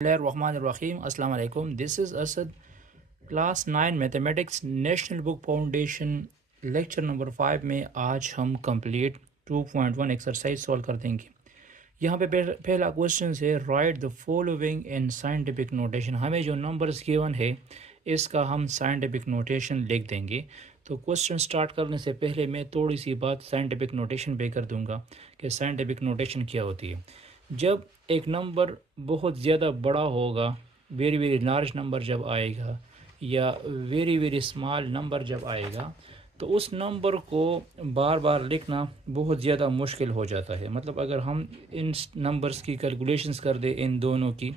Bismillahirrahmanirrahim. Assalamu alaikum. This is Asad, class 9 mathematics national book foundation lecture number 5 में आज हम complete 2.1 exercise solve कर देंगे। यहाँ पे पहला क्वेश्चन है right the following in scientific notation. हमें जो नंबर्स गिवन है इसका हम साइंटिफिक नोटेशन लिख देंगे। तो क्वेश्चन स्टार्ट करने से पहले मैं थोड़ी सी बात साइंटिफिक नोटेशन पे कर दूंगा कि साइंटिफिक नोटेशन क्या होती है। जब एक नंबर बहुत ज़्यादा बड़ा होगा, वेरी वेरी लार्ज नंबर जब आएगा या वेरी वेरी स्मॉल नंबर जब आएगा, तो उस नंबर को बार बार लिखना बहुत ज़्यादा मुश्किल हो जाता है। मतलब अगर हम इन नंबर्स की कैलकुलेशंस कर दें इन दोनों की,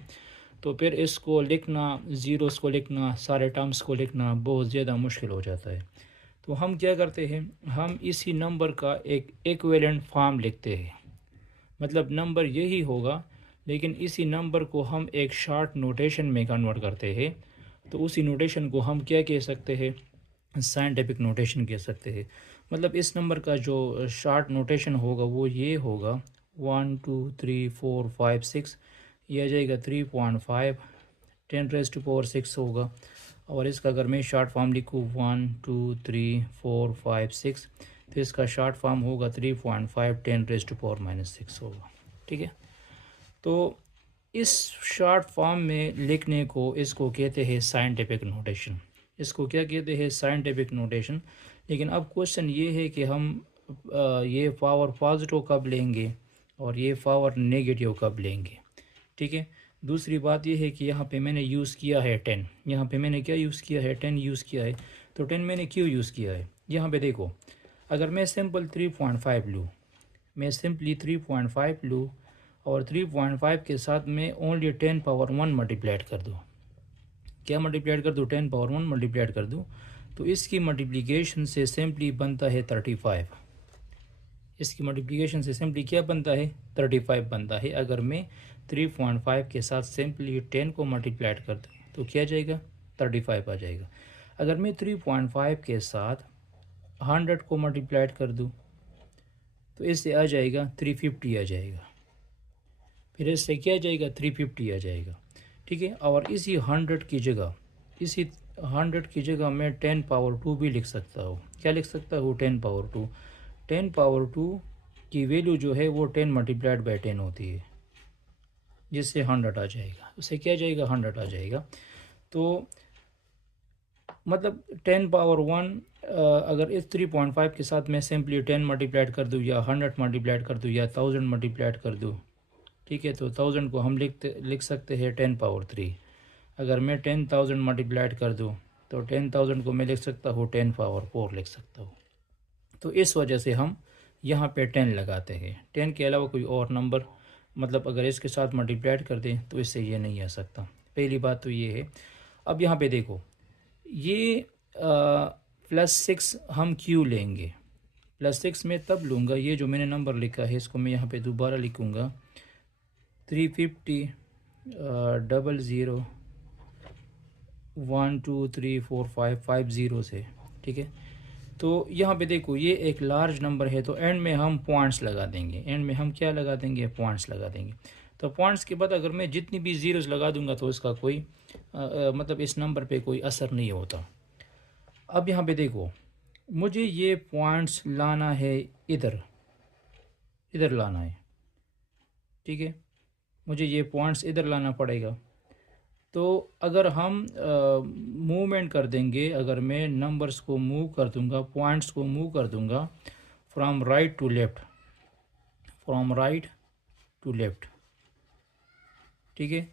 तो फिर इसको लिखना, ज़ीरोस को लिखना, सारे टर्म्स को लिखना बहुत ज़्यादा मुश्किल हो जाता है। तो हम क्या करते हैं, हम इसी नंबर का एक इक्विवेलेंट फॉर्म लिखते हैं। मतलब नंबर यही होगा लेकिन इसी नंबर को हम एक शॉर्ट नोटेशन में कन्वर्ट करते हैं। तो उसी नोटेशन को हम क्या कह सकते हैं, साइंटिफिक नोटेशन कह सकते हैं। मतलब इस नंबर का जो शॉर्ट नोटेशन होगा वो ये होगा 1 2 3 4 5 6, ये आ जाएगा 3.5, 10⁻⁶ होगा। और इसका अगर मैं शॉर्ट फॉर्म लिखूँ 1 2 3 4 5 6, तो इसका शॉर्ट फॉर्म होगा 3.5 10⁻⁻6 होगा। ठीक है, तो इस शॉर्ट फॉर्म में लिखने को इसको कहते हैं साइंटिफिक नोटेशन। इसको क्या कहते हैं, साइंटिफिक नोटेशन। लेकिन अब क्वेश्चन ये है कि हम ये पावर पॉजिटिव कब लेंगे और ये पावर नेगेटिव कब लेंगे। ठीक है, दूसरी बात ये है कि यहाँ पे मैंने यूज़ किया है 10। यहाँ पे मैंने क्या यूज़ किया है, 10 यूज़ किया है। तो 10 मैंने क्यों यूज़ किया है, यहाँ पे देखो, अगर मैं सिंपल 3.5 लूँ, मैं सिंपली 3.5 लूँ और 3.5 के साथ में ओनली 10⁻1 मल्टीप्लाइड कर दूँ। क्या मल्टीप्लाइड कर दूँ, 10⁻1 मल्टीप्लाइड कर दूँ, तो इसकी मल्टीप्लिकेशन से सिंपली बनता है 35। इसकी मल्टीप्लिकेशन से सिंपली क्या बनता है, 35 बनता है। अगर मैं 3.5 के साथ सिंपली 10 को मल्टीप्लाइड कर दूँ तो क्या जाएगा, 35 आ जाएगा। अगर मैं 3.5 के साथ 100 को मल्टीप्लाइड कर दूँ तो इससे आ जाएगा 350 आ जाएगा। फिर इससे क्या आ जाएगा, 350 आ जाएगा। ठीक है, और इसी 100 की जगह, इसी 100 की जगह मैं 10⁻2 भी लिख सकता हूँ। क्या लिख सकता हूँ, 10⁻2। 10⁻2 की वैल्यू जो है वो 10 मल्टीप्लाइड बाई 10 होती है, जिससे 100 आ जाएगा। उससे क्या जाएगा, 100 आ जाएगा। तो मतलब 10⁻1 अगर इस 3.5 के साथ मैं सिंपली 10 मल्टीप्लाइड कर दूँ या 100 मल्टीप्लाइड कर दूँ या 1000 मल्टीप्लाइड कर दूँ, ठीक है, तो 1000 को हम लिख सकते हैं 10⁻3। अगर मैं 10,000 मल्टीप्लाइड कर दूँ तो 10,000 को मैं लिख सकता हूँ 10⁻4 लिख सकता हूँ। तो इस वजह से हम यहाँ पे 10 लगाते हैं। 10 के अलावा कोई और नंबर, मतलब अगर इसके साथ मल्टीप्लाइड कर दें तो इससे ये नहीं आ सकता। पहली बात तो ये है। अब यहाँ पे देखो, ये +6 हम क्यों लेंगे, +6 में तब लूँगा, ये जो मैंने नंबर लिखा है इसको मैं यहाँ पे दोबारा लिखूँगा 350 00 1 2 3 4 5 5 0 से। ठीक है, तो यहाँ पे देखो ये एक लार्ज नंबर है, तो एंड में हम पॉइंट्स लगा देंगे। एंड में हम क्या लगा देंगे, पॉइंट्स लगा देंगे। तो पॉइंट्स के बाद अगर मैं जितनी भी ज़ीरोज़ लगा दूंगा तो इसका कोई मतलब इस नंबर पे कोई असर नहीं होता। अब यहाँ पे देखो, मुझे ये पॉइंट्स लाना है, इधर इधर लाना है। ठीक है, मुझे ये पॉइंट्स इधर लाना पड़ेगा। तो अगर हम मूवमेंट कर देंगे, अगर मैं नंबर्स को मूव कर दूंगा, पॉइंट्स को मूव कर दूंगा from right to left, from right to left, ठीक है,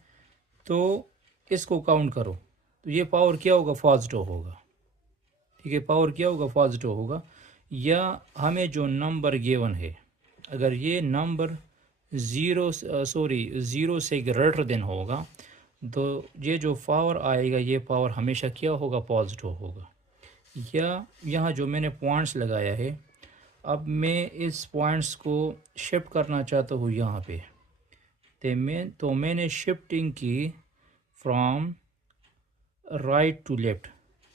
तो इसको काउंट करो तो ये पावर क्या होगा, पॉजिटिव होगा। ठीक है, पावर क्या होगा, पॉजिटिव होगा। या हमें जो नंबर गिवन है, अगर ये नंबर ज़ीरो से ग्रेटर देन होगा तो ये जो पावर आएगा ये पावर हमेशा क्या होगा, पॉजिटिव होगा। या यहाँ जो मैंने पॉइंट्स लगाया है, अब मैं इस पॉइंट्स को शिफ्ट करना चाहता हूँ यहाँ पे, तो मैंने शिफ्टिंग की फ्रॉम राइट टू लेफ़्ट।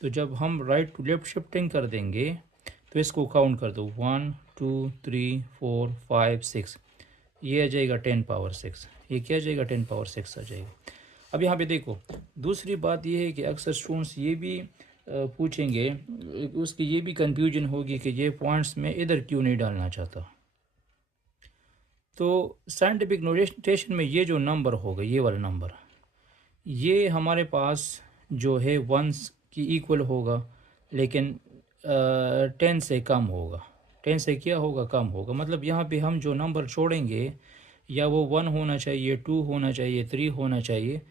तो जब हम राइट टू लेफ़्ट शिफ्टिंग कर देंगे तो इसको काउंट कर दो 1 2 3 4 5 6, ये आ जाएगा 10⁻6। ये क्या आ जाएगा, 10⁻6 आ जाएगा। अब यहाँ पे देखो, दूसरी बात ये है कि अक्सर स्टूडेंट्स ये भी पूछेंगे, उसकी ये भी कंफ्यूजन होगी कि ये पॉइंट्स में इधर क्यों नहीं डालना चाहता। तो साइंटिफिक नोटेशन में ये जो नंबर होगा, ये वाला नंबर, ये हमारे पास जो है वंस की इक्वल होगा, लेकिन 10 से कम होगा। 10 से क्या होगा, कम होगा। मतलब यहाँ पे हम जो नंबर छोड़ेंगे, या वो 1 होना चाहिए, 2 होना चाहिए, 3 होना चाहिए,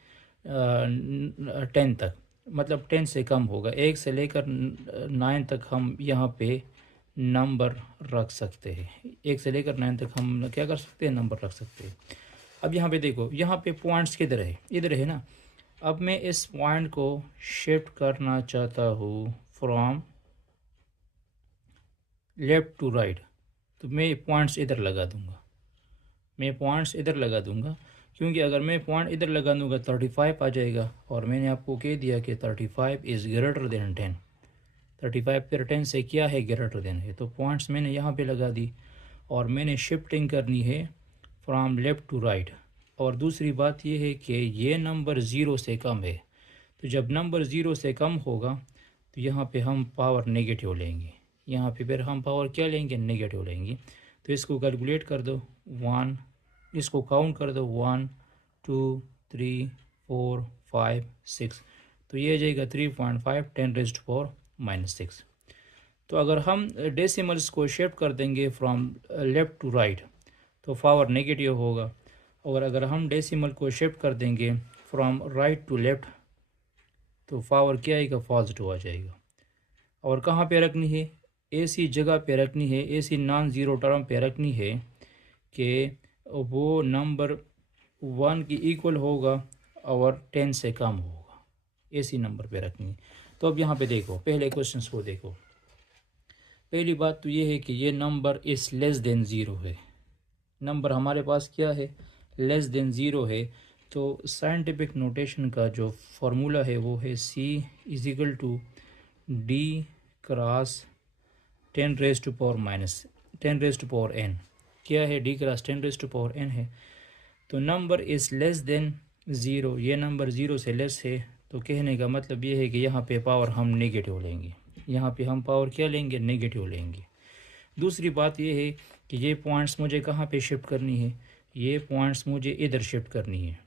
10 तक, मतलब 10 से कम होगा। 1 से लेकर 9 तक हम यहाँ पे नंबर रख सकते हैं। 1 से लेकर 9 तक हम क्या कर सकते हैं, नंबर रख सकते हैं। अब यहाँ पे देखो, यहाँ पे पॉइंट्स किधर है, इधर है ना। अब मैं इस पॉइंट को शिफ्ट करना चाहता हूँ फ्रॉम लेफ़्ट टू राइट, तो मैं पॉइंट्स इधर लगा दूँगा। मैं पॉइंट्स इधर लगा दूँगा, क्योंकि अगर मैं पॉइंट इधर लगा दूँगा 35 आ जाएगा, और मैंने आपको कह दिया कि 35 इज़ ग्रेटर देन 10। 35 फिर 10 से क्या है, ग्रेटर देन है। तो पॉइंट्स मैंने यहाँ पे लगा दी, और मैंने शिफ्टिंग करनी है फ्रॉम लेफ़्ट टू राइट। और दूसरी बात यह है कि ये नंबर 0 से कम है, तो जब नंबर 0 से कम होगा तो यहाँ पे हम पावर नेगेटिव लेंगे। यहाँ पे फिर हम पावर क्या लेंगे, नेगेटिव लेंगे। तो इसको कैलकुलेट कर दो, 1, इसको काउंट कर दो, 1 2 3 4 5 6, तो ये आ जाएगा 3.5 10⁻⁻⁶। तो अगर हम डेसिमल्स को शिफ्ट कर देंगे फ्रॉम लेफ़्ट टू राइट तो पावर नेगेटिव होगा, और अगर हम डेसिमल को शिफ्ट कर देंगे फ्रॉम राइट टू लेफ़्ट तो पावर क्या आएगा, पॉजिटिव आ जाएगा। और कहाँ पे रखनी है, ऐसी जगह पे रखनी है, ऐसी नॉन ज़ीरो टर्म पे रखनी है कि वो नंबर 1 की इक्वल होगा और 10 से कम होगा, ऐसी नंबर पे रखनी है। तो अब यहाँ पे देखो, पहले क्वेश्चन को देखो। पहली बात तो ये है कि ये नंबर इस लेस देन ज़ीरो है। नंबर हमारे पास क्या है, लेस देन ज़ीरो है। तो साइंटिफिक नोटेशन का जो फार्मूला है वो है C is equal to D cross 10⁻⁻n। क्या है, D क्रॉस 10⁻n है। तो नंबर इस लेस देन ज़ीरो, ये नंबर 0 से लेस है, तो कहने का मतलब ये है कि यहाँ पे पावर हम नेगेटिव लेंगे। यहाँ पे हम पावर क्या लेंगे, नेगेटिव लेंगे। दूसरी बात ये है कि ये पॉइंट्स मुझे कहाँ पे शिफ्ट करनी है, ये पॉइंट्स मुझे इधर शिफ्ट करनी है,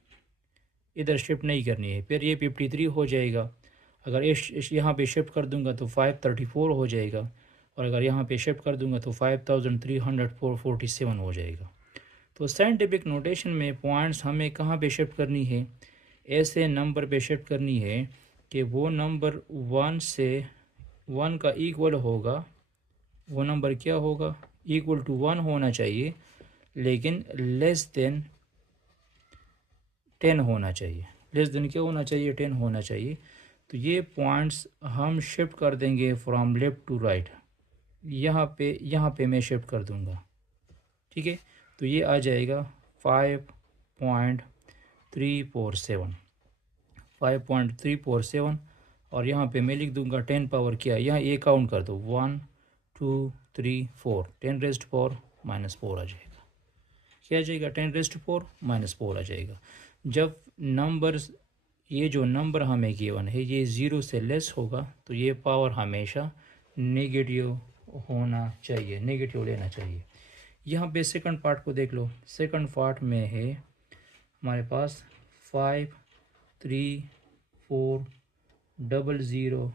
इधर शिफ्ट नहीं करनी है। फिर ये 53 हो जाएगा। अगर इस यहाँ पे शिफ्ट कर दूंगा तो 534 हो जाएगा, और अगर यहाँ पे शिफ्ट कर दूंगा तो 5347 हो जाएगा। तो साइंटिफिक नोटेशन में पॉइंट्स हमें कहाँ पे शिफ्ट करनी है, ऐसे नंबर पे शिफ्ट करनी है कि वो नंबर 1 से 1 का इक्वल होगा। वो नंबर क्या होगा, इक्वल टू 1 होना चाहिए, लेकिन लेस देन 10 होना चाहिए। लेस देन क्या होना चाहिए, 10 होना चाहिए। तो ये पॉइंट्स हम शिफ्ट कर देंगे फ्रॉम लेफ़्ट टू राइट। यहाँ पे मैं शिफ्ट कर दूँगा, ठीक है। तो ये आ जाएगा 5.347, 5.347, और यहाँ पे मैं लिख दूँगा 10 पावर क्या, यहाँ ये काउंट कर दो, 1 2 3 4, 10⁻⁻4 आ जाएगा। क्या आ जाएगा, 10⁻⁻4 आ जाएगा। जब नंबर्स, ये जो नंबर हमें गिवन है ये 0 से लेस होगा तो ये पावर हमेशा नेगेटिव होना चाहिए, नेगेटिव लेना चाहिए। यहाँ पे सेकंड पार्ट को देख लो। सेकंड पार्ट में है हमारे पास 5 3 4 0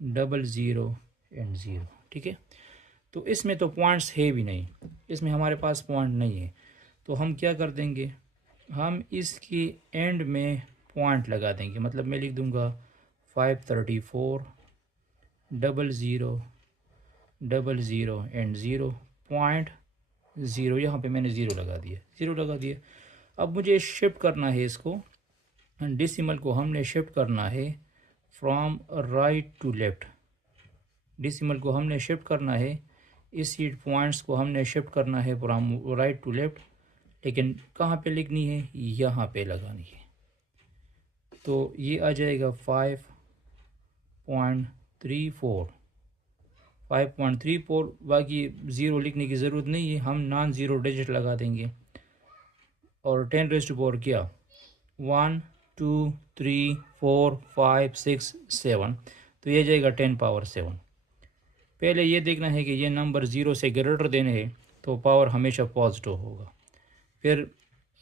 0 0 एंड 0, ठीक है। तो इसमें तो पॉइंट्स है भी नहीं, इसमें हमारे पास पॉइंट नहीं है। तो हम क्या कर देंगे, हम इसकी एंड में पॉइंट लगा देंगे। मतलब मैं लिख दूंगा 534 0 0 0 एंड 0.0। यहाँ पे मैंने 0 लगा दिया, 0 लगा दिया। अब मुझे शिफ्ट करना है इसको, डेसिमल को हमने शिफ्ट करना है from right to left. Decimal को हमने शिफ्ट करना है, इसी पॉइंट्स को हमने शिफ्ट करना है फ्रॉम राइट टू लेफ़्ट, लेकिन कहाँ पे लिखनी है, यहाँ पे लगानी है। तो ये आ जाएगा 5.34, 5.34। बाकी 0 लिखने की ज़रूरत नहीं है, हम नॉन ज़ीरो डिजिट लगा देंगे। और 10⁻⁴ क्या, 1 2 3 4 5 6 7, तो ये जाएगा 10⁻7। पहले ये देखना है कि ये नंबर ज़ीरो से ग्रेटर देन है तो पावर हमेशा पॉजिटिव होगा। फिर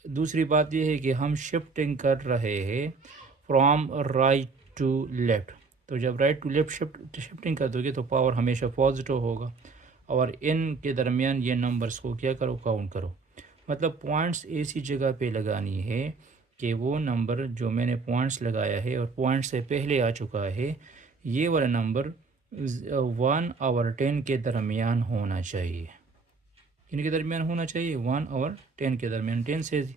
दूसरी बात ये है कि हम शिफ्टिंग कर रहे हैं फ्रॉम राइट टू लेफ़्ट, तो जब राइट टू लेफ़्ट शिफ्टिंग कर दोगे तो पावर हमेशा पॉजिटिव होगा। और इन के दरमियान ये नंबर्स को क्या करो, काउंट करो। मतलब पॉइंट्स ऐसी जगह पे लगानी है कि वो नंबर जो मैंने पॉइंट्स लगाया है और पॉइंट से पहले आ चुका है, ये वाला नंबर 1 और 10 के दरमियान होना चाहिए। इनके दरमियान होना चाहिए 1 और 10 के दरमियान। 10 से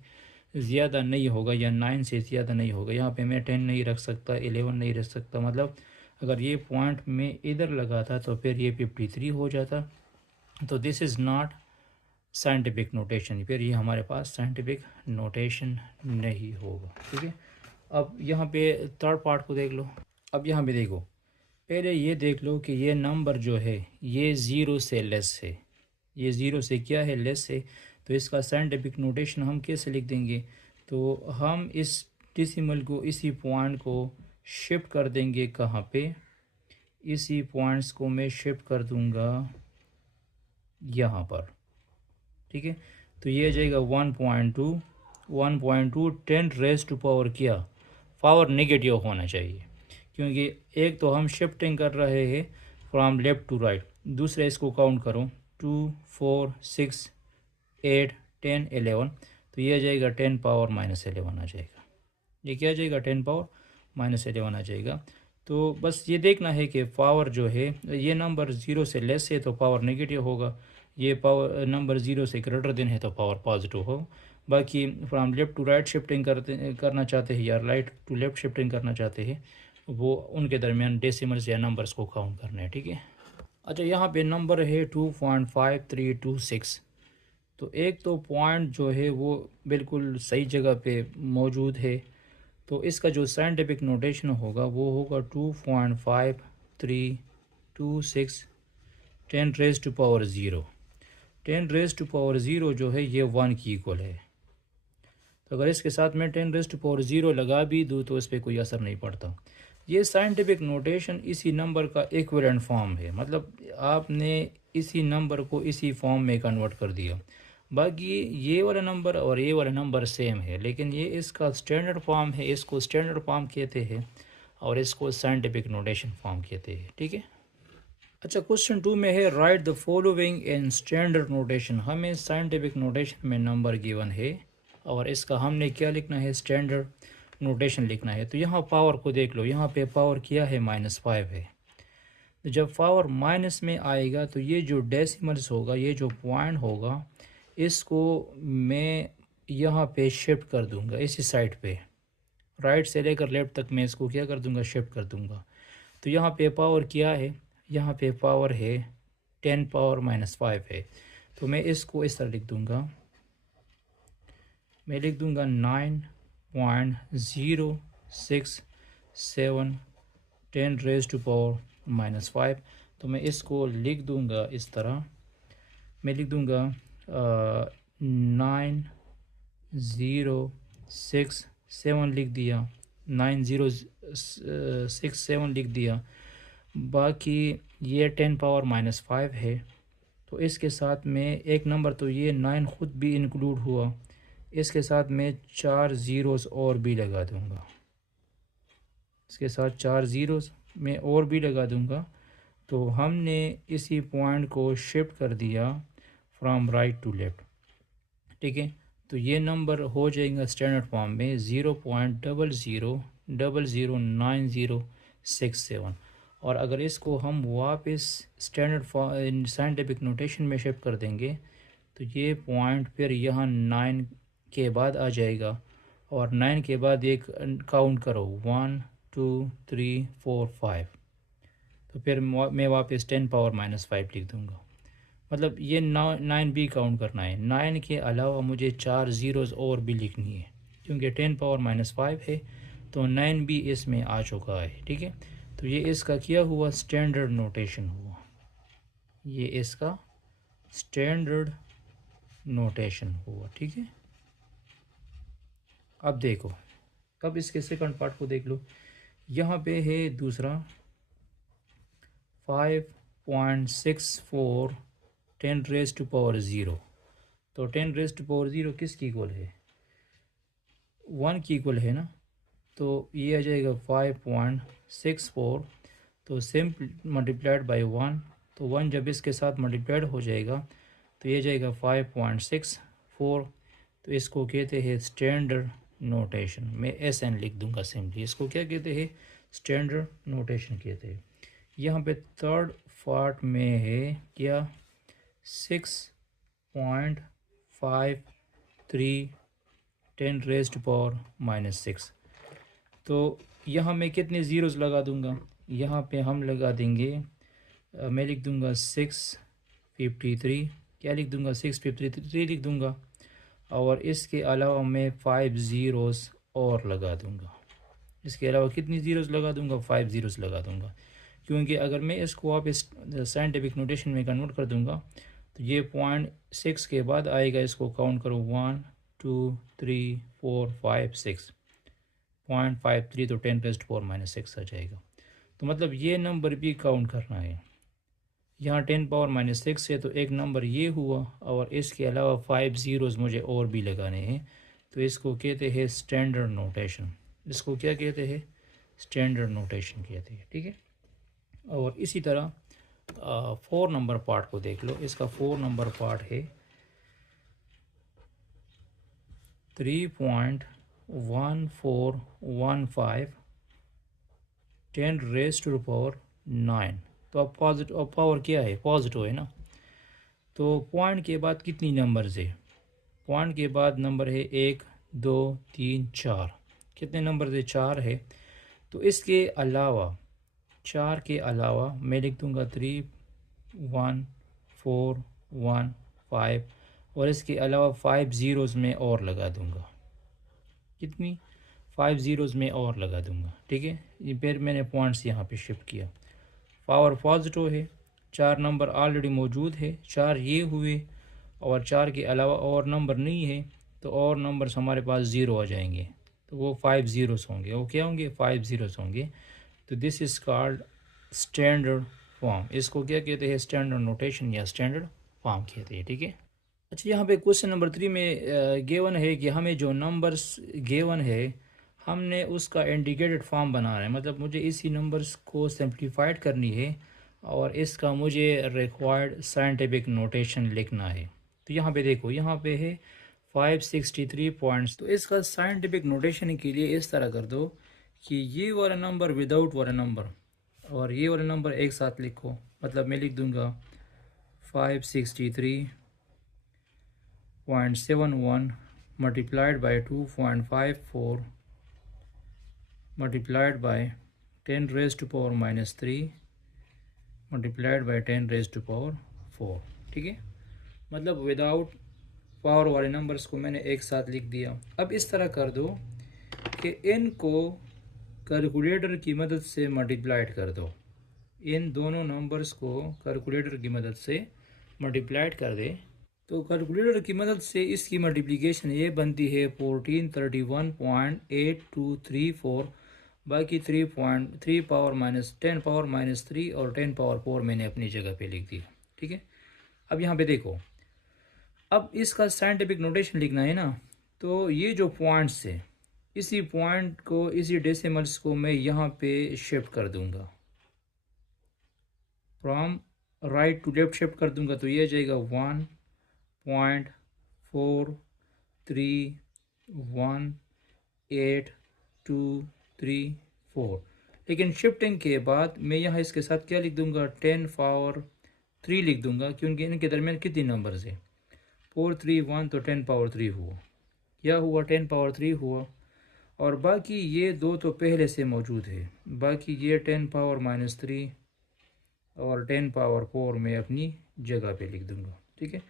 ज़्यादा नहीं होगा या 9 से ज़्यादा नहीं होगा। यहाँ पे मैं 10 नहीं रख सकता, 11 नहीं रख सकता। मतलब अगर ये पॉइंट मैं इधर लगाता तो फिर ये 53 हो जाता। तो this is not scientific notation, फिर ये हमारे पास साइंटिफिक नोटेशन नहीं होगा। ठीक है, अब यहाँ पे थर्ड पार्ट को देख लो। अब यहाँ पे देखो, पहले ये देख लो कि ये नंबर जो है ये ज़ीरो से लेस है। ये ज़ीरो से क्या है, लेस है। तो इसका साइंटिफिक नोटेशन हम कैसे लिख देंगे, तो हम इस डेसिमल को, इसी पॉइंट को शिफ्ट कर देंगे कहाँ पे, इसी पॉइंट्स को मैं शिफ्ट कर दूंगा यहाँ पर। ठीक है, तो ये जाएगा 1.2 1.2 10⁻⁴ क्या, पावर नेगेटिव होना चाहिए, क्योंकि एक तो हम शिफ्टिंग कर रहे हैं फ्रॉम लेफ़्ट टू राइट। दूसरे इसको काउंट करो, 2 4 6 8 10 11, तो ये जाएगा 10⁻⁻11 आ जाएगा। ये क्या जाएगा, 10⁻⁻11 आ जाएगा। तो बस ये देखना है कि पावर जो है, ये नंबर ज़ीरो से लेस है तो पावर नेगेटिव होगा, ये पावर नंबर ज़ीरो से ग्रेटर देन है तो पावर पॉजिटिव हो। बाकी from left to right shifting करना चाहते हैं या राइट टू लेफ़्ट शिफ्टिंग करना चाहते हैं, वो उनके दरमियान डेसिमल्स या नंबर्स को काउंट करना है। ठीक है, अच्छा यहाँ पे नंबर है 2.5326। तो एक तो पॉइंट जो है वो बिल्कुल सही जगह पे मौजूद है, तो इसका जो साइंटिफिक नोटेशन होगा वो होगा 2.5326 10⁻�0। 10⁻�0 जो है ये 1 की इक्वल है। तो अगर इसके साथ मैं 10⁻�0 लगा भी दूँ तो इस पर कोई असर नहीं पड़ता। ये साइंटिफिक नोटेशन इसी नंबर का इक्विवेलेंट फॉर्म है, मतलब आपने इसी नंबर को इसी फॉर्म में कन्वर्ट कर दिया। बाकी ये वाला नंबर और ये वाला नंबर सेम है, लेकिन ये इसका स्टैंडर्ड फॉर्म है, इसको स्टैंडर्ड फॉर्म कहते हैं और इसको साइंटिफिक नोटेशन फॉर्म कहते हैं। ठीक है, अच्छा क्वेश्चन 2 में है right the following in standard notation. हमें साइंटिफिक नोटेशन में नंबर गिवन है और इसका हमने क्या लिखना है, स्टैंडर्ड नोटेशन लिखना है। तो यहाँ पावर को देख लो, यहाँ पे पावर क्या है, -5 है। तो जब पावर माइनस में आएगा तो ये जो डेसिमल्स होगा, ये जो पॉइंट होगा, इसको मैं यहाँ पे शिफ्ट कर दूँगा इसी साइड पे, राइट से लेकर लेफ्ट तक मैं इसको क्या कर दूँगा, शिफ्ट कर दूँगा। तो यहाँ पे पावर क्या है, यहाँ पे पावर है 10⁻⁻5 है। तो मैं इसको इस तरह लिख दूँगा, मैं लिख दूँगा 9.067 10⁻⁻5। तो मैं इसको लिख दूँगा इस तरह, मैं लिख दूँगा 9067 लिख दिया, 9067 लिख दिया। बाकी ये 10⁻⁻5 है, तो इसके साथ में एक नंबर, तो ये 9 ख़ुद भी इंक्लूड हुआ, इसके साथ मैं 4 ज़ीरोज़ और भी लगा दूँगा, इसके साथ 4 ज़ीरोज़ मैं और भी लगा दूँगा। तो हमने इसी पॉइंट को शिफ्ट कर दिया फ्रॉम राइट टू लेफ़्ट। ठीक है, तो ये नंबर हो जाएगा स्टैंडर्ड फॉर्म में 0.00009067। और अगर इसको हम वापस स्टैंडर्ड फॉर्म साइंटिफिक नोटेशन में शिफ्ट कर देंगे तो ये पॉइंट फिर यहाँ 9 के बाद आ जाएगा, और 9 के बाद एक काउंट करो 1 2 3 4 5, तो फिर मैं वापस 10⁻⁻5 लिख दूँगा। मतलब ये 9 भी काउंट करना है, 9 के अलावा मुझे 4 ज़ीरोज़ और भी लिखनी है, क्योंकि 10⁻⁻5 है तो 9 भी इसमें आ चुका है। ठीक है, तो ये इसका क्या हुआ, स्टैंडर्ड नोटेशन हुआ, ये इसका स्टैंडर्ड नोटेशन हुआ। ठीक है, अब देखो अब इसके सेकंड पार्ट को देख लो। यहाँ पे है दूसरा 5.64 10⁻�0। तो 10⁻�0 किसकी इक्वल है? 1 की इक्वल है ना। तो ये आ जाएगा 5.64, तो सिंपल मल्टीप्लाइड बाई 1, तो 1 जब इसके साथ मल्टीप्लाइड हो जाएगा तो ये जाएगा 5.64। तो इसको कहते हैं स्टैंडर्ड नोटेशन। मैं एस एन लिख दूंगा सिंपली। इसको क्या कहते हैं? स्टैंडर्ड नोटेशन कहते हैं। यहाँ पे थर्ड पार्ट में है क्या? 6.53 10⁻⁻6। तो यहाँ मैं कितने ज़ीरोज़ लगा दूंगा? यहाँ पे हम लगा देंगे, मैं लिख दूंगा 653। क्या लिख दूंगा? 653 लिख दूंगा। और इसके अलावा मैं 5 ज़ीरोज़ और लगा दूंगा। इसके अलावा कितनी ज़ीरोज़ लगा दूंगा? 5 ज़ीरोज़ लगा दूंगा। क्योंकि अगर मैं इसको आप इस साइंटिफिक नोटेशन में कन्वर्ट कर दूंगा तो ये 0.6 के बाद आएगा। इसको काउंट करो, 1 2 3 4 5 6, 0.53 तो 10⁻⁻6 आ जाएगा। तो मतलब ये नंबर भी काउंट करना है। यहाँ 10⁻⁻6 है तो एक नंबर ये हुआ, और इसके अलावा 5 ज़ीरोज़ मुझे और भी लगाने हैं। तो इसको कहते हैं स्टैंडर्ड नोटेशन। इसको क्या कहते हैं? स्टैंडर्ड नोटेशन कहते हैं। ठीक है। और इसी तरह 4 नंबर पार्ट को देख लो। इसका 4 नंबर पार्ट है 3.1415 10⁻⁹। तो अब पॉजिटिव, अब पावर क्या है? पॉजिटिव है ना। तो पॉइंट के बाद कितनी नंबर्स है? पॉइंट के बाद नंबर है 1 2 3 4। कितने नंबर है? 4 है। तो इसके अलावा, 4 के अलावा मैं लिख दूंगा 3 1 4 1 5, और इसके अलावा 5 ज़ीरोज़ में और लगा दूंगा। कितनी? 5 ज़ीरोज़ में और लगा दूंगा। ठीक है। ये फिर मैंने पॉइंट्स यहाँ पे शिफ्ट किया। पावर पॉजिटिव है, 4 नंबर ऑलरेडी मौजूद है, 4 ये हुए, और 4 के अलावा और नंबर नहीं है, तो और नंबर्स हमारे पास ज़ीरो आ जाएंगे। तो वो 5 ज़ीरोज़ होंगे। वो क्या होंगे? 5 ज़ीरोज़ होंगे। तो this is called standard form. इसको क्या कहते हैं? स्टैंडर्ड नोटेशन या स्टैंडर्ड फॉर्म कहते हैं। ठीक है। अच्छा, यहाँ पे क्वेश्चन नंबर 3 में गिवन है कि हमें जो नंबर्स गिवन है हमने उसका इंडिकेटेड फॉर्म बनाना है। मतलब मुझे इसी नंबर्स को सिंप्लीफाइड करनी है और इसका मुझे रिक्वायर्ड साइंटिफिक नोटेशन लिखना है। तो यहाँ पे देखो, यहाँ पे है 563 पॉइंट्स। तो इसका साइंटिफिक नोटेशन के लिए इस तरह कर दो कि ये वाला नंबर विदाउट वाला नंबर और ये वाला नंबर एक साथ लिखो। मतलब मैं लिख दूंगा 563.71 multiplied by 2.54 multiplied by 10⁻⁻³ multiplied by 10⁻⁴। ठीक है। मतलब विदाउट पावर वाले नंबर्स को मैंने एक साथ लिख दिया। अब इस तरह कर दो कि इनको कैलकुलेटर की मदद से मल्टीप्लाइड कर दो। इन दोनों नंबर्स को कैलकुलेटर की मदद से मल्टीप्लाइड कर दे। तो कैलकुलेटर की मदद से इसकी मल्टीप्लिकेशन ये बनती है 1431.8234। बाकी 3 पावर माइनस 10 पावर माइनस 3 और 10 पावर 4 मैंने अपनी जगह पे लिख दिया। ठीक है। अब यहाँ पे देखो, अब इसका साइंटिफिक नोटेशन लिखना है ना। तो ये जो पॉइंट्स है, इसी पॉइंट को, इसी डेसिमल्स को मैं यहाँ पे शिफ्ट कर दूंगा, from right to left shift कर दूंगा। तो ये जाएगा 1.43182334। लेकिन शिफ्टिंग के बाद मैं यहाँ इसके साथ क्या लिख दूंगा? 10 पावर 3 लिख दूंगा, क्योंकि इनके दरमियान कितनी नंबर्स है? 4 3 1, तो 10 पावर 3 हुआ। क्या हुआ? 10 पावर 3 हुआ। और बाकी ये दो तो पहले से मौजूद है। बाकी ये 10 पावर माइनस 3 और 10 पावर 4 में अपनी जगह पे लिख दूंगा। ठीक है।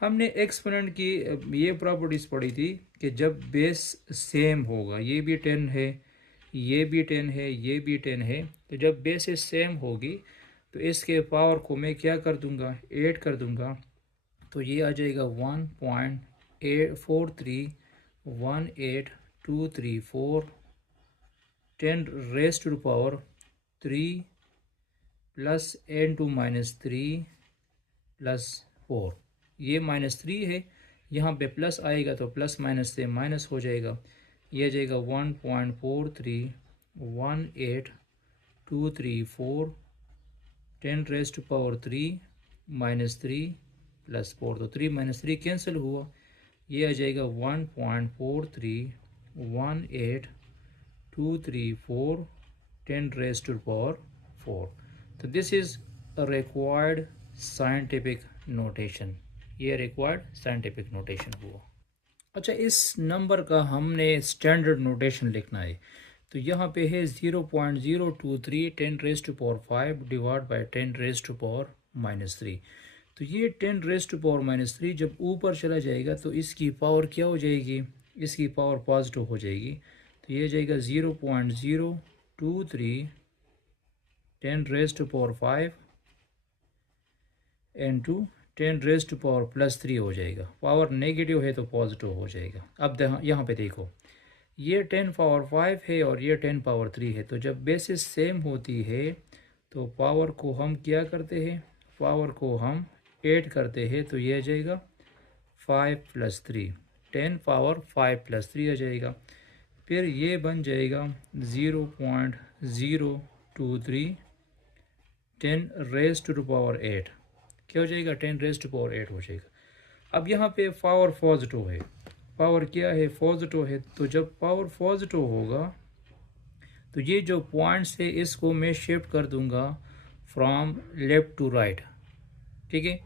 हमने एक्सपोनेंट की ये प्रॉपर्टीज़ पढ़ी थी कि जब बेस सेम होगा, ये भी 10 है, ये भी 10 है, ये भी 10 है, तो जब बेसेस सेम होगी तो इसके पावर को मैं क्या कर दूंगा? 8 कर दूंगा। तो ये आ जाएगा 1.43182334 10 raise to the power 3 plus n to -3 plus 4। ये -3 है, यहाँ पे प्लस आएगा तो प्लस माइनस से माइनस हो जाएगा। ये आ जाएगा 1.431823 10 रेज टू पावर 3 -3 प्लस 4, तो 3 -3 कैंसिल हुआ। ये आ जाएगा 1.431823 10 रेज टू पावर 4। तो this is a required scientific notation. ये रिक्वायर्ड साइंटिफिक नोटेशन हुआ। अच्छा, इस नंबर का हमने स्टैंडर्ड नोटेशन लिखना है। तो यहाँ पे है 0.023 10 raise to power 5 divide by 10 raise to power -3। तो ये 10 रेज टू पावर -3 जब ऊपर चला जाएगा तो इसकी पावर क्या हो जाएगी, इसकी पावर पॉजिटिव हो जाएगी। तो ये जाएगा 0.023 10 raise to power 5 into 10 raise to power +3 हो जाएगा। पावर नेगेटिव है तो पॉजिटिव हो जाएगा। अब यहाँ पे देखो, ये 10 पावर 5 है और ये 10 पावर 3 है। तो जब बेसिस सेम होती है तो पावर को हम क्या करते हैं, पावर को हम ऐड करते हैं। तो ये आ जाएगा 5 + 3, 10 पावर 5 + 3 आ जाएगा। फिर ये बन जाएगा 0.023 10 रेज टू द पावर 8। क्या हो जाएगा, 10 रेज टू पावर 8 हो जाएगा। अब यहाँ पे पावर पॉजिटिव है, पावर क्या है, पॉजिटिव है। तो जब पावर पॉजिटिव होगा तो ये जो पॉइंट्स है इसको मैं शिफ्ट कर दूंगा फ्रॉम लेफ़्ट टू राइट। ठीक है,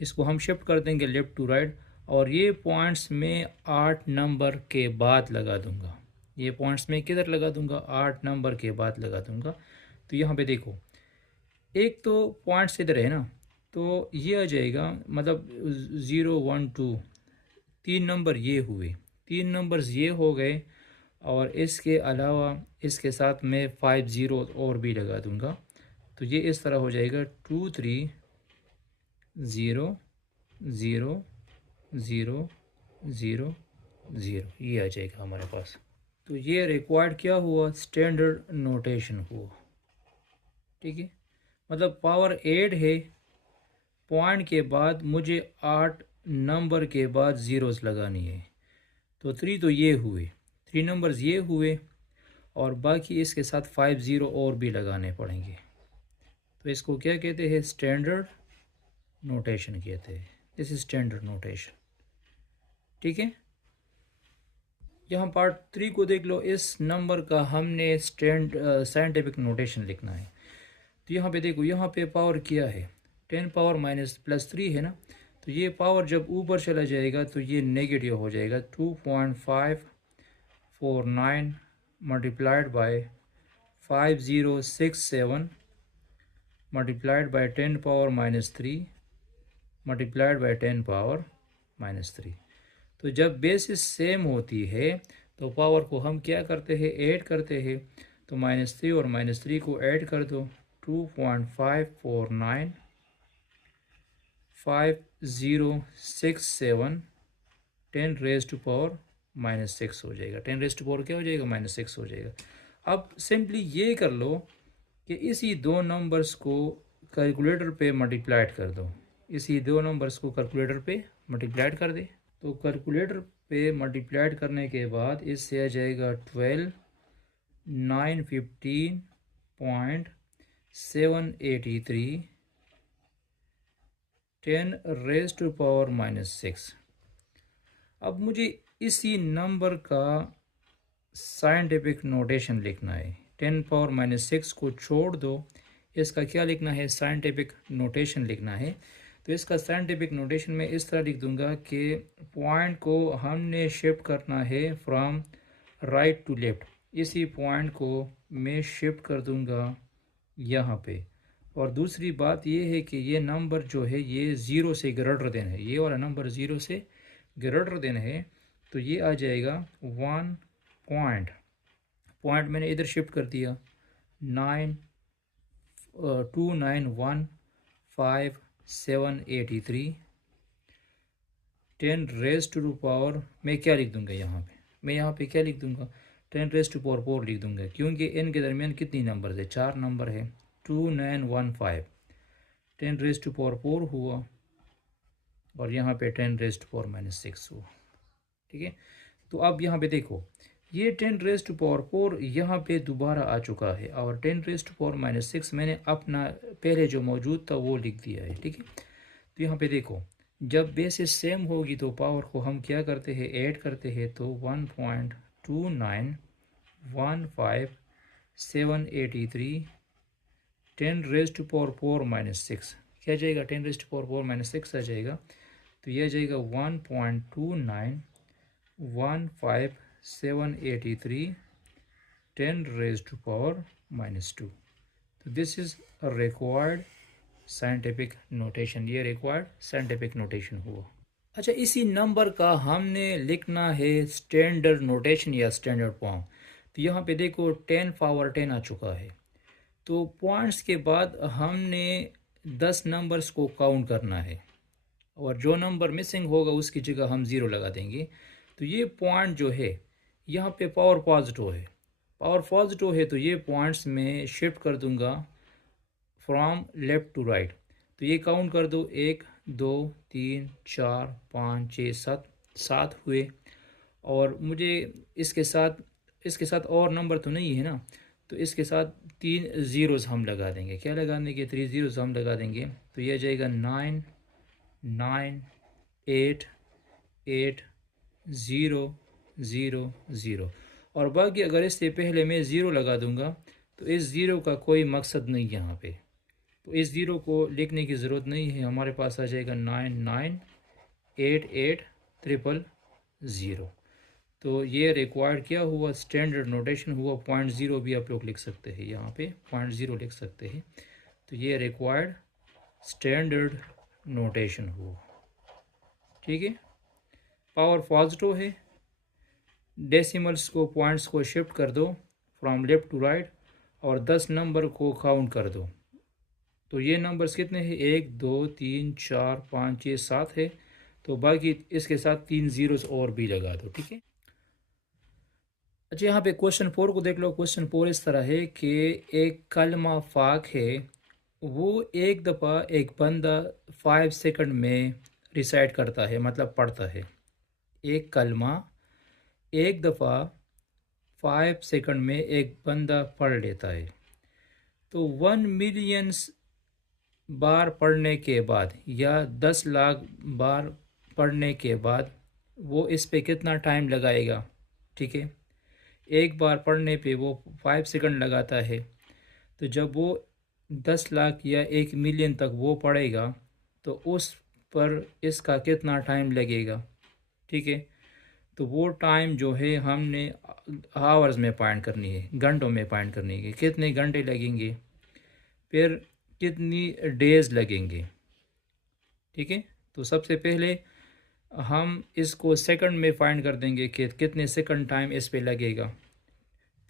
इसको हम शिफ्ट कर देंगे लेफ़्ट टू राइट, और ये पॉइंट्स में 8 नंबर के बाद लगा दूंगा। ये पॉइंट्स में किधर लगा दूंगा, 8 नंबर के बाद लगा दूंगा। तो यहाँ पे देखो, एक तो पॉइंट्स इधर है ना, तो ये आ जाएगा, मतलब 0 1 2 3 नंबर ये हुए, 3 नंबर्स ये हो गए, और इसके अलावा इसके साथ मैं 5 0 और भी लगा दूंगा। तो ये इस तरह हो जाएगा 2 3 0 0 0 0 0, ये आ जाएगा हमारे पास। तो ये रिक्वायर्ड क्या हुआ, स्टैंडर्ड नोटेशन हुआ। ठीक है, मतलब पावर 8 है, पॉइंट के बाद मुझे 8 नंबर के बाद ज़ीरोस लगानी है। तो 3 तो ये हुए, 3 नंबर्स ये हुए, और बाकी इसके साथ 5 0 और भी लगाने पड़ेंगे। तो इसको क्या कहते हैं, स्टैंडर्ड नोटेशन कहते हैं। This is standard notation. ठीक है, यहाँ पार्ट 3 को देख लो। इस नंबर का हमने साइंटिफिक नोटेशन लिखना है। तो यहाँ पे देखो, यहाँ पे पावर क्या है, 10 पावर +3 है ना। तो ये पावर जब ऊपर चला जाएगा तो ये नेगेटिव हो जाएगा। 2.549 multiplied by 5067 multiplied by 10 power -3 multiplied by 10 power -3। तो जब बेसिस सेम होती है तो पावर को हम क्या करते हैं, ऐड करते हैं। तो -3 और -3 को ऐड कर दो, 2.549 5067 10 रेज टू पावर -6 हो जाएगा। 10 रेज टू पावर क्या हो जाएगा, -6 हो जाएगा। अब सिंपली ये कर लो कि इसी दो नंबर्स को कैलकुलेटर पे मल्टीप्लाइड कर दो। इसी दो नंबर्स को कैलकुलेटर पे मल्टीप्लाइड कर दे। तो कैलकुलेटर पे मल्टीप्लाइड करने के बाद इससे आ जाएगा 12 915.783 10 रेज टू पावर -6। अब मुझे इसी नंबर का साइंटिफिक नोटेशन लिखना है। 10 पावर -6 को छोड़ दो, इसका क्या लिखना है, साइंटिफिक नोटेशन लिखना है। तो इसका साइंटिफिक नोटेशन में इस तरह लिख दूंगा कि पॉइंट को हमने शिफ्ट करना है फ्रॉम राइट टू लेफ्ट। इसी पॉइंट को मैं शिफ्ट कर दूंगा यहाँ पे। और दूसरी बात ये है कि ये नंबर जो है ये 0 से ग्रेटर देन है, ये वाला नंबर 0 से ग्रेटर देन है। तो ये आ जाएगा 1 पॉइंट मैंने इधर शिफ्ट कर दिया, 2915783 10 रेज टू पावर, मैं क्या लिख दूंगा यहाँ पे, मैं यहाँ पे क्या लिख दूंगा, 10⁻⁴ लिख दूंगा, क्योंकि इनके दरमियान कितनी नंबर है, 4 नंबर है। 2915 10⁻⁴ हुआ और यहाँ पे 10⁻⁻6 हुआ। ठीक है, तो अब यहाँ पे देखो ये 10⁻⁴ यहाँ पे दोबारा आ चुका है और 10⁻⁻6 मैंने अपना पहले जो मौजूद था वो लिख दिया है। ठीक है, तो यहाँ पे देखो जब बेसिस सेम होगी तो पावर को हम क्या करते हैं, ऐड करते हैं। तो 1.2915783 10⁻⁴ क्या जाएगा, 10⁻⁻6 आ जाएगा। तो यह जाएगा 1.2915783 10⁻⁻²। तो this is required scientific notation, ये रिक्वायर्ड साइंटिफिक नोटेशन हुआ। अच्छा, इसी नंबर का हमने लिखना है स्टैंडर्ड नोटेशन या स्टैंडर्ड फॉर्म। तो यहाँ पे देखो 10⁻10 आ चुका है। तो पॉइंट्स के बाद हमने 10 नंबर्स को काउंट करना है और जो नंबर मिसिंग होगा उसकी जगह हम 0 लगा देंगे। तो ये पॉइंट जो है यहाँ पे पावर पॉजिटिव है, पावर पॉजिटिव है, तो ये पॉइंट्स में शिफ्ट कर दूंगा फ्रॉम लेफ्ट टू राइट। तो ये काउंट कर दो, 1 2 3 4 5 6 7 हुए। और मुझे इसके साथ और नंबर तो नहीं है ना, तो इसके साथ 3 ज़ीरोज़ हम लगा देंगे। क्या लगा देंगे, 3 ज़ीरोज़ हम लगा देंगे। तो यह जाएगा 9 9 8 8 0 0 0। और बाकी अगर इससे पहले मैं ज़ीरो लगा दूंगा तो इस ज़ीरो का कोई मकसद नहीं यहाँ पे, तो इस ज़ीरो को लिखने की ज़रूरत नहीं है। हमारे पास आ जाएगा 998800। तो ये रिक्वायर्ड क्या हुआ, स्टैंडर्ड नोटेशन हुआ। 0.0 भी आप लोग लिख सकते हैं, यहाँ पे 0.0 लिख सकते हैं। तो ये रिक्वायर्ड स्टैंडर्ड नोटेशन हुआ। ठीक है, पावर पॉजिटिव है, डेसिमल्स को पॉइंट्स को शिफ्ट कर दो फ्रॉम लेफ्ट टू राइट और 10 नंबर को काउंट कर दो। तो ये नंबर्स कितने हैं, 1 2 3 4 5 6 7 है। तो बाकी इसके साथ 3 ज़ीरोज़ और भी लगा दो। ठीक है, अच्छा यहाँ पे क्वेश्चन 4 को देख लो। क्वेश्चन 4 इस तरह है कि एक कलमा फाक है, वो एक दफ़ा एक बंदा 5 सेकंड में रिसाइट करता है, मतलब पढ़ता है। एक कलमा एक दफ़ा 5 सेकंड में एक बंदा पढ़ लेता है। तो 1 मिलियन बार पढ़ने के बाद या 10 लाख बार पढ़ने के बाद वो इस पे कितना टाइम लगाएगा। ठीक है, एक बार पढ़ने पे वो 5 सेकंड लगाता है, तो जब वो 10 लाख या 1 मिलियन तक वो पढ़ेगा तो उस पर इसका कितना टाइम लगेगा। ठीक है, तो वो टाइम जो है हमने आवर्स में फाइंड करनी है, घंटों में फाइंड करनी है, कितने घंटे लगेंगे, फिर कितनी डेज लगेंगे। ठीक है, तो सबसे पहले हम इसको सेकंड में फाइंड कर देंगे कि कितने सेकंड टाइम इस पे लगेगा।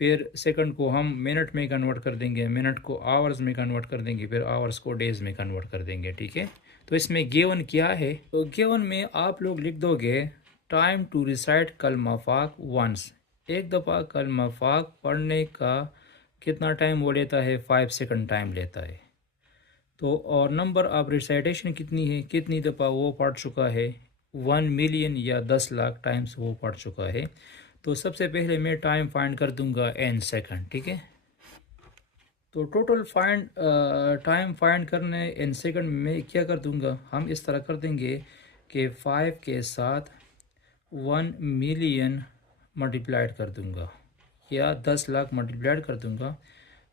फिर सेकंड को हम मिनट में कन्वर्ट कर देंगे, मिनट को आवर्स में कन्वर्ट कर देंगे, फिर आवर्स को डेज में कन्वर्ट कर देंगे। ठीक है, तो इसमें गिवन क्या है, तो गिवन में आप लोग लिख दोगे टाइम टू रिसाइट कलमा फाक वंस। एक दफ़ा कलमा फाक पढ़ने का कितना टाइम वो लेता है, 5 सेकंड टाइम लेता है। तो और नंबर ऑफ रिसाइटेशन कितनी है, कितनी दफ़ा वो पढ़ चुका है, 1 मिलियन या 10 लाख टाइम्स वो पढ़ चुका है। तो सबसे पहले मैं टाइम फाइंड कर दूंगा n सेकंड। ठीक है, तो टोटल टाइम फाइंड करने n सेकंड में क्या कर दूंगा, हम इस तरह कर देंगे कि 5 के साथ 1 मिलियन मल्टीप्लाइड कर दूंगा या 10 लाख मल्टीप्लाइड कर दूंगा।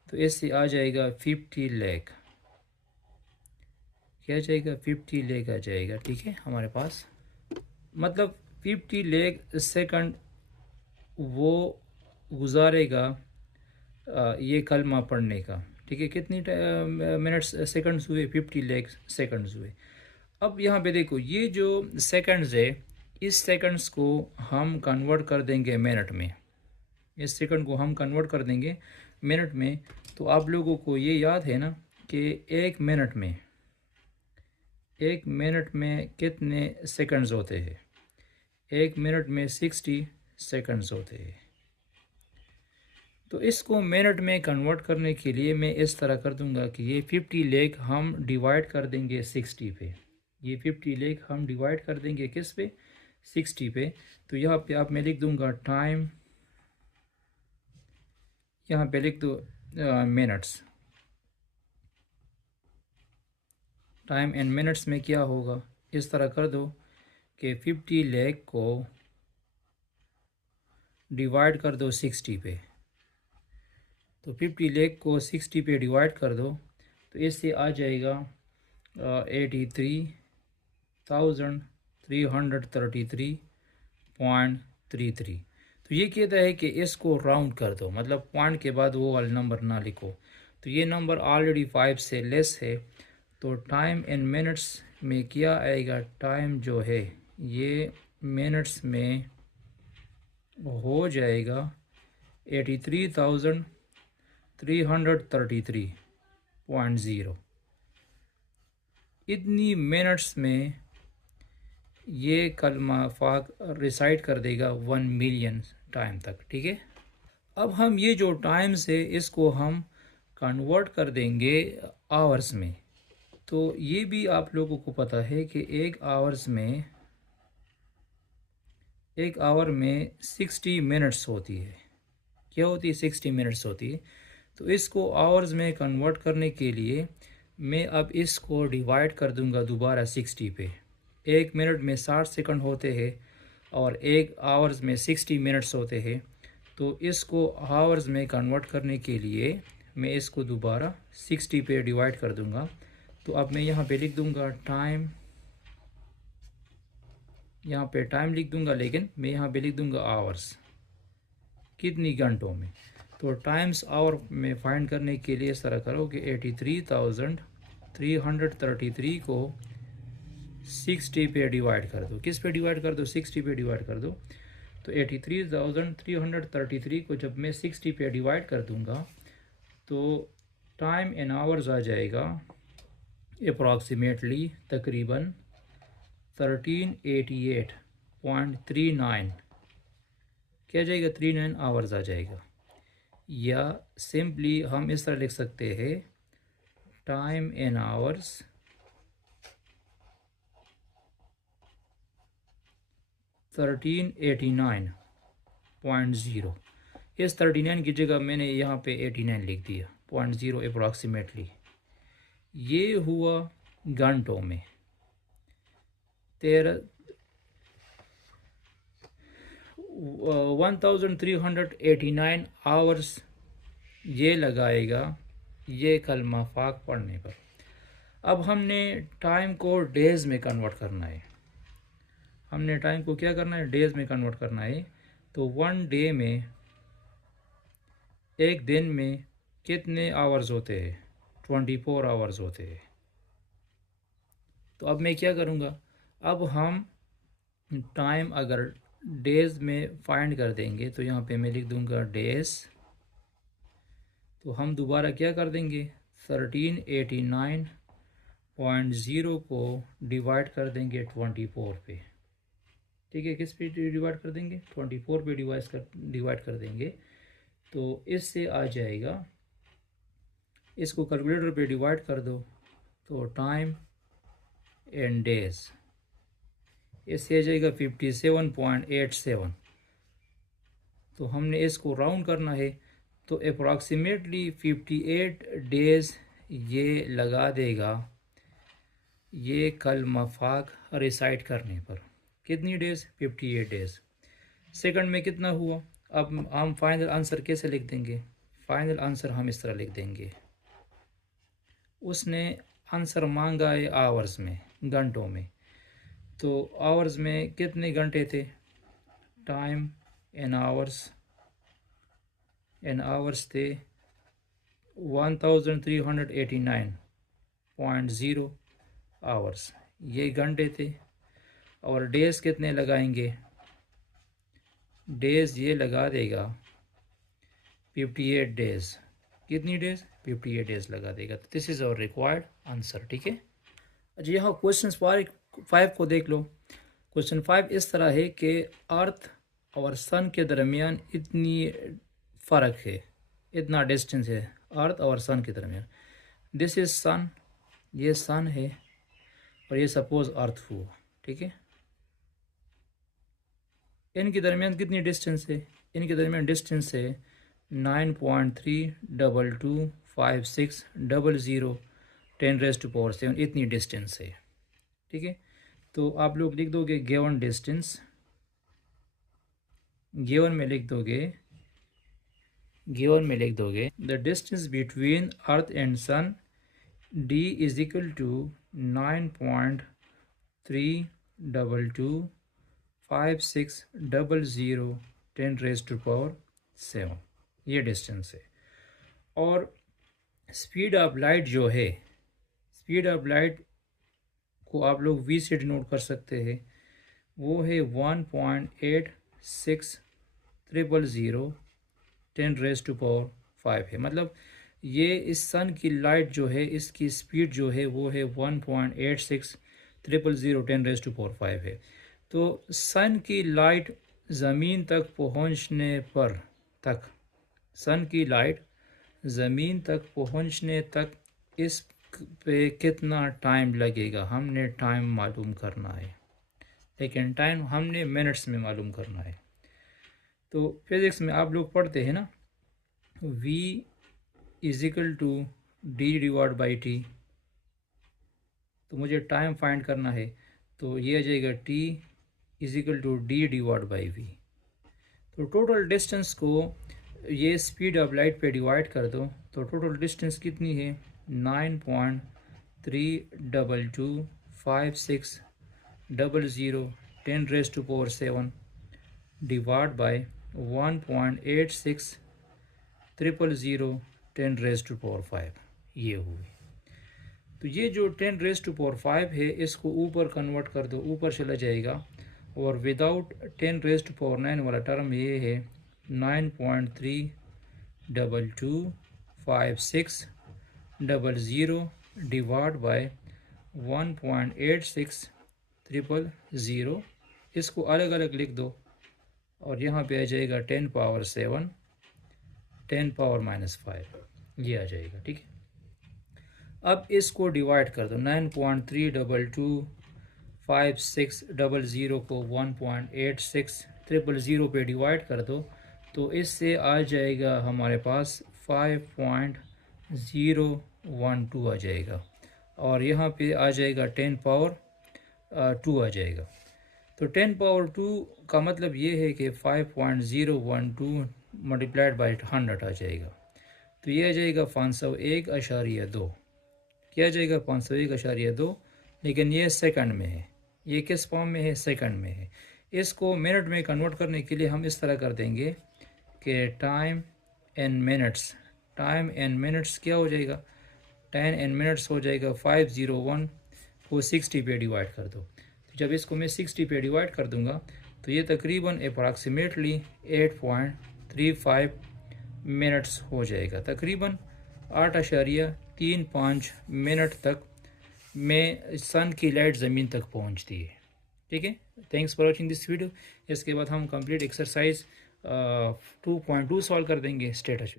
तो इससे आ जाएगा 50 लाख। क्या जाएगा, 50 लाख आ जाएगा। ठीक है, हमारे पास मतलब 50 लाख सेकंड वो गुजारेगा ये कलमा पढ़ने का। ठीक है, कितनी मिनट्स सेकंड्स हुए, 50 लाख सेकंड्स हुए। अब यहाँ पे देखो ये जो सेकंड्स है, इस सेकंड्स को हम कन्वर्ट कर देंगे मिनट में, इस सेकंड को हम कन्वर्ट कर देंगे मिनट में। तो आप लोगों को ये याद है ना कि एक मिनट में कितने सेकंड्स होते हैं, एक मिनट में 60 सेकंड्स होते हैं। तो इसको मिनट में कन्वर्ट करने के लिए मैं इस तरह कर दूंगा कि ये 50 लेख हम डिवाइड कर देंगे 60 पे। ये 50 लेख हम डिवाइड कर देंगे किस पे? 60 पे। तो यहाँ पे आप मैं लिख दूंगा टाइम, यहाँ पे लिख दो मिनट्स। टाइम इन मिनट्स में क्या होगा, इस तरह कर दो कि 50 लेख को डिवाइड कर दो 60 पे। तो 50 लेख को 60 पे डिवाइड कर दो तो इससे आ जाएगा 83,333.33। तो ये कहता है कि इसको राउंड कर दो, मतलब पॉइंट के बाद वो वाला नंबर ना लिखो। तो ये नंबर ऑलरेडी 5 से लेस है, तो टाइम इन मिनट्स में क्या आएगा, टाइम जो है ये मिनट्स में हो जाएगा 83,333.0। इतनी मिनट्स में ये कलमा पाक रिसाइट कर देगा 1 मिलियन टाइम तक। ठीक है, अब हम ये जो टाइम्स है इसको हम कन्वर्ट कर देंगे आवर्स में। तो ये भी आप लोगों को पता है कि एक आवर में 60 मिनट्स होती है। क्या होती है? 60 मिनट्स होती है। तो इसको आवर्स में कन्वर्ट करने के लिए मैं अब इसको डिवाइड कर दूंगा दोबारा 60 पे। एक मिनट में 60 सेकंड होते हैं और एक आवर्स में 60 मिनट्स होते हैं। तो इसको आवर्स में कन्वर्ट करने के लिए मैं इसको दोबारा 60 पे डिवाइड कर दूंगा। तो अब मैं यहाँ पे लिख दूंगा टाइम, यहाँ पे टाइम लिख दूंगा, लेकिन मैं यहाँ पे लिख दूंगा आवर्स, कितनी घंटों में। तो टाइम्स आवर में फाइंड करने के लिए इस तरह करो कि 83,333 को 60 पे डिवाइड कर दो। किस पे डिवाइड कर दो? 60 पे डिवाइड कर दो। तो 83,333 को जब मैं 60 पे डिवाइड कर दूंगा तो टाइम इन आवर्स आ जाएगा अप्रॉक्सीमेटली तकरीबन 1388.39। क्या जाएगा? 39 आवर्स आ जाएगा। या सिंपली हम इस तरह लिख सकते हैं टाइम इन आवर्स 1389.0। इस 39 की जगह मैंने यहाँ पे 89 लिख दिया, 0.0 अप्रॉक्सीमेटली। ये हुआ घंटों में। 1389 आवर्स ये लगाएगा ये कलमा पाक पढ़ने पर। अब हमने टाइम को डेज़ में कन्वर्ट करना है। हमने टाइम को क्या करना है? डेज़ में कन्वर्ट करना है। तो 1 डे में, एक दिन में कितने आवर्स होते हैं? 24 आवर्स होते हैं। तो अब मैं क्या करूँगा, अब हम टाइम अगर डेज़ में फाइंड कर देंगे तो यहाँ पे मैं लिख दूँगा डेज़। तो हम दोबारा क्या कर देंगे, 1389.0 को डिवाइड कर देंगे 24 पे। ठीक है, किस पे डिवाइड कर देंगे? 24 पे डिवाइड कर देंगे। तो इससे आ जाएगा, इसको कैलकुलेटर पे डिवाइड कर दो तो टाइम इन डेज, इससे आ जाएगा 57.87। तो हमने इसको राउंड करना है, तो अप्रॉक्सीमेटली 58 डेज़ ये लगा देगा ये कलमा पाक रिसाइट करने पर। कितनी डेज़? 58 डेज़। सेकंड में कितना हुआ? अब हम फाइनल आंसर कैसे लिख देंगे? फाइनल आंसर हम इस तरह लिख देंगे, उसने आंसर मांगा है आवर्स में, घंटों में। तो आवर्स में कितने घंटे थे? टाइम इन आवर्स थे 1389.0 आवर्स, ये घंटे थे। और डेज़ कितने लगाएंगे? डेज़ ये लगा देगा 58 डेज़। कितनी डेज़? 58 डेज़ लगा देगा। तो this is our required answer. ठीक है, अच्छा यहाँ क्वेश्चन 5 को देख लो। क्वेश्चन 5 इस तरह है कि अर्थ और सन के दरमियान इतनी फ़र्क है, इतना डिस्टेंस है अर्थ और सन के दरमियान। दिस इज सन, ये सन है और ये सपोज अर्थ हुआ, ठीक है। इनके दरमियान कितनी डिस्टेंस है? इनके दरमियान डिस्टेंस है 9.3225600 10⁻⁷ इतनी डिस्टेंस है, ठीक है। तो आप लोग लिख दोगे गिवन डिस्टेंस, गिवन में लिख दोगे the distance between earth and sun d is equal to 9.3225600 10⁻⁷ ये डिस्टेंस है। और स्पीड ऑफ लाइट जो है, स्पीड ऑफ लाइट को आप लोग v से डिनोट कर सकते हैं, वो है 1.8600 10⁻⁵ है। मतलब ये इस सन की लाइट जो है, इसकी स्पीड जो है वो है 1.8600 10⁻⁵ है। तो सन की लाइट ज़मीन तक पहुंचने पर तक, सन की लाइट ज़मीन तक पहुंचने तक इस पे कितना टाइम लगेगा, हमने टाइम मालूम करना है। लेकिन टाइम हमने मिनट्स में मालूम करना है। तो फिज़िक्स में आप लोग पढ़ते हैं ना, v is equal to d/t। तो मुझे टाइम फाइंड करना है, तो ये आ जाएगा t is equal to d/v। तो टोटल डिस्टेंस को ये स्पीड ऑफ लाइट पे डिवाइड कर दो, तो टोटल डिस्टेंस कितनी है? 9.3225600 10⁻⁷ डिवाइड बाय 1.8600 10⁻⁵ ये हुई। तो ये जो 10⁻⁵ है, इसको ऊपर कन्वर्ट कर दो, ऊपर चला जाएगा। और विदाउट 10⁻⁹ वाला टर्म ये है 9.3225600 डिवाइड बाय 1.8600। इसको अलग अलग लिख दो और यहाँ पे आ जाएगा 10⁻⁷ 10⁻⁻⁵ ये आ जाएगा, ठीक है। अब इसको डिवाइड कर दो, 9.3225600 को 1.8600 पे डिवाइड कर दो, तो इससे आ जाएगा हमारे पास 5.012 आ जाएगा। और यहाँ पे आ जाएगा 10⁻2 आ जाएगा। तो 10⁻2 का मतलब ये है कि 5.012 मल्टीप्लाइड बाई 100 आ जाएगा। तो ये आ जाएगा 501.2। क्या आ जाएगा? 501.2। लेकिन ये सेकंड में है। ये किस फॉर्म में है? सेकंड में है। इसको मिनट में कन्वर्ट करने के लिए हम इस तरह कर देंगे कि time n minutes, time n minutes क्या हो जाएगा? 10 एन मिनट्स हो जाएगा 501 को 60 पे डिवाइड कर दो। तो जब इसको मैं 60 पे डिवाइड कर दूंगा तो ये तकरीबन अप्रॉक्सीमेटली 8.35 मिनट्स हो जाएगा। तकरीबन 8.35 मिनट तक में सन की लाइट ज़मीन तक पहुंचती है, ठीक है। Thanks for watching this video. इसके बाद हम कंप्लीट एक्सरसाइज 2.2 सॉल्व कर देंगे। Stay touch.